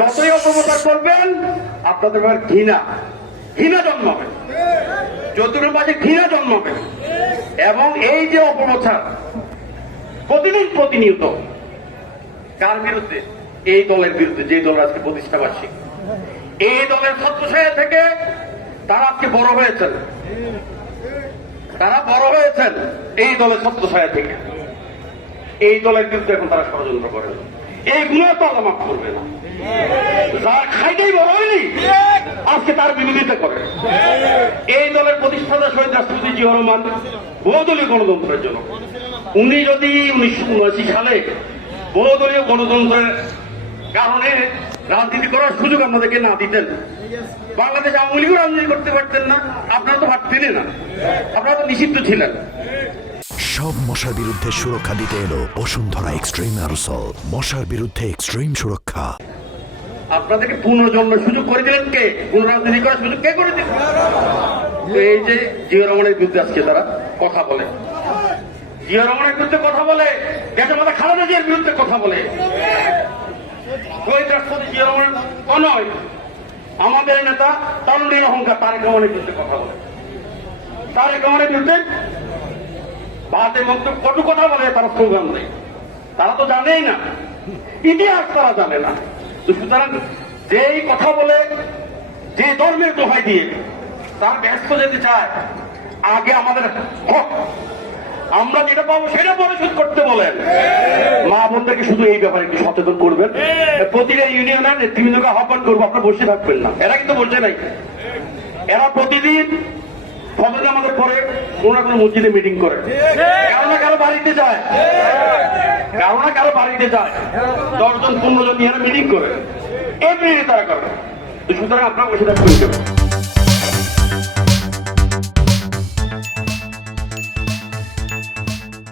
যতই অপপ্রচার করবেন আপনাদের মধ্যে ঘৃণা জন্মাবে, যতটুকু মাঝে ঘৃণা জন্মাবে। এবং এই যে অপপ্রচার প্রতিনিয়ত কার বিরুদ্ধে? এই দলের বিরুদ্ধে, যে দল আজকে প্রতিষ্ঠা বার্ষিক। এই দলের ছত্রছায়া থেকে তারা আজকে বড় হয়েছেন, এই দলের ছত্রছায়া থেকে। এই দলের বিরুদ্ধে এখন তারা ষড়যন্ত্র করে, এইগুলো তো আল্লাহ মাফ করবে না। যার খাইতেই বড় হয়নি আজকে তার বিরোধিতা করে। এই দলের প্রতিষ্ঠাতা শহীদ রাষ্ট্রপতি জিয়াউর রহমান বহুদলীয় গণতন্ত্রের জন্য, উনি যদি 1979 সালে বহুদলীয় গণতন্ত্রের কারণে রাজনীতি করার সুযোগ আমাদেরকে না দিতেন, বাংলাদেশ আওয়ামী লীগও রাজনীতি করতে পারতেন না, আপনারা তো পারতেনই না, আপনারা তো নিষিদ্ধ ছিলেন। সব মশার বিরুদ্ধে সুরক্ষা দিতে এলো বসুন্ধরা এক্সট্রিম অ্যারোসল, মশার বিরুদ্ধে এক্সট্রিম সুরক্ষা। আপনাদেরকে পুনর্জন্মের সুযোগ করে দিলেন কে? পুনরাজনীতি করার সুযোগ কে করে দিলেন? এই যে জিয়াউর রহমানের বিরুদ্ধে আজকে তারা কথা বলে, জিয়াউর রহমানের বিরুদ্ধে কথা বলে, দেশের মাথা খালেদা জিয়ার বিরুদ্ধে কথা বলে। শহীদ রাষ্ট্রপতি জিয়াউর রহমান নয়, আমাদের নেতা তারুণীর অহংকার তারেক রহমানের বিরুদ্ধে কথা বলে, তারেক রহমানের বিরুদ্ধে বাদে মন্তব্য কটু কথা বলে, তারা স্লোগান দেয়। তারা তো জানেই না, ইতিহাস তারা জানে না। সুতরাং যেই কথা বলে, যে ধর্মের দোহাই দিয়ে তার ব্যস্ত যেতে চায়, আগে আমাদের হক আমরা যেটা পাবো সেটা পরিশোধ করতে বলেন। মা বোনদেরকে শুধু এই ব্যাপারে একটু সচেতন করবেন। প্রতিটা ইউনিয়নের নেতৃবৃন্দকে আহ্বান করবো, আপনারা বসে থাকবেন না। এরা কিন্তু বসে নাই, এরা প্রতিদিন ফজরে আমাদের পরে কোন না কোনো মসজিদে মিটিং করে, কারো না কারো বাড়িতে যায়, 10 জন 15 জন নিয়ে মিটিং করে, এই তারা করে। সুতরাং আপনারা বসে থাকবেন।